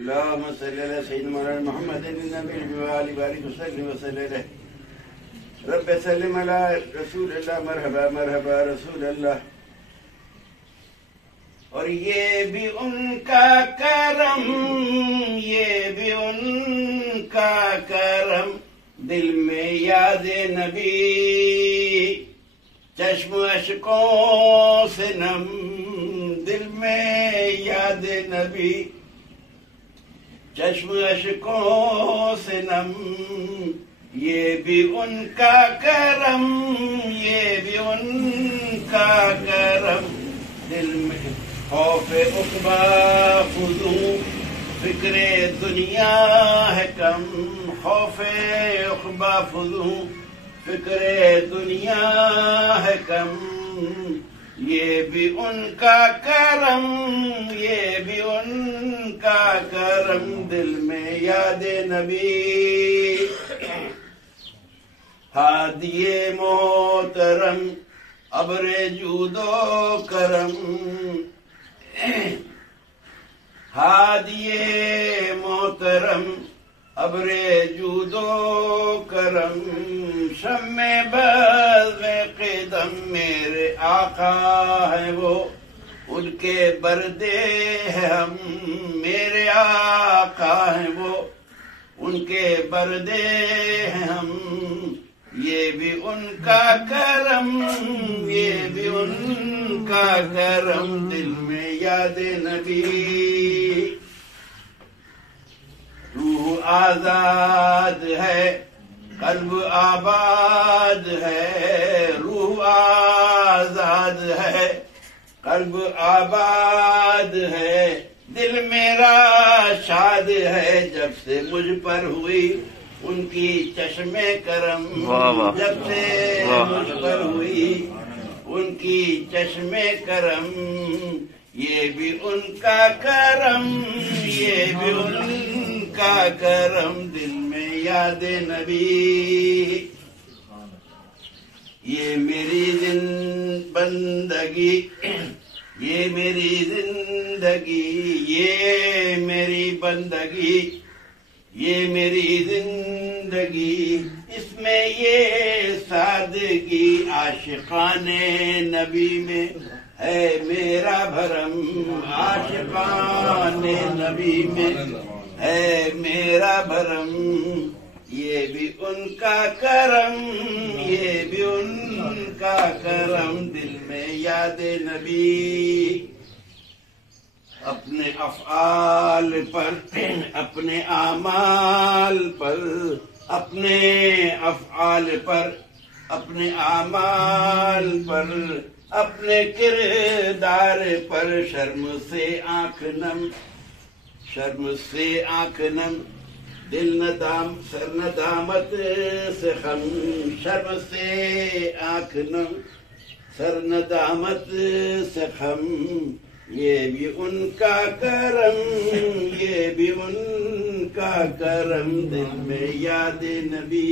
اللهم صل على سيدنا مولانا محمد النبي وآله بارك وسلم عليه. رب سلم على رسول اللہ. مرحبا مرحبا رسول اللہ. اور یہ بھی ان کا کرم، یہ بھی ان کا کرم، دل میں یاد نبی، چشم اشکوں سے نم، دل میں یاد نبی، چشم اشکوں سے نم. یہ بھی ان کا کرم، یہ بھی ان کا کرم، دل میں خوف عقبہ فزوں، فکر دنیا ہے کم. خوف عقبہ فزوں، فکر دنیا ہے کم. یہ بھی ان کا کرم، یہ بھی ان کا کرم، دل میں یاد نبی. ہادی محترم ابر جود و کرم، ہادی محترم ابر جود و کرم. شمع بزم قدم میرے آقا ہے وہ، ان کے بردے ہیں ہم. میرے آقا ہیں وہ، ان کے بردے ہیں ہم. یہ بھی ان کا کرم، یہ بھی ان کا کرم، دل میں یاد نبی. روح آزاد ہے، قلب آباد ہے. روح آزاد ہے، قلب آباد ہے. دل میرا شاد ہے، جب سے مجھ پر ہوئی ان کی چشم کرم. جب سے مجھ پر ہوئی ان کی چشم کرم. یہ بھی ان کا کرم، یہ بھی ان کا کرم، دل میں یاد نبی. یہ میری بندگی، یہ میری زندگی، یہ میری بندگی، یہ میری زندگی. اس میں یہ سادگی، عاشقان نبی میں ہے میرا بھرم. عاشقان نبی میں ہے میرا بھرم. یہ بھی ان کا کرم، یہ بھی ان کا کرم، دل میں یاد نبی. اپنے افعال پر، اپنے اعمال پر، اپنے افعال پر، اپنے اعمال پر، اپنے کردار پر شرم سے آنکھ نم، شرم سے آنکھ نم. دل ندام، سر ندامت سے خم. شرم سے آنکھ نم، سر ندامت سے خم. یہ بھی ان کا کرم، یہ بھی ان کا کرم، دل میں یاد نبی.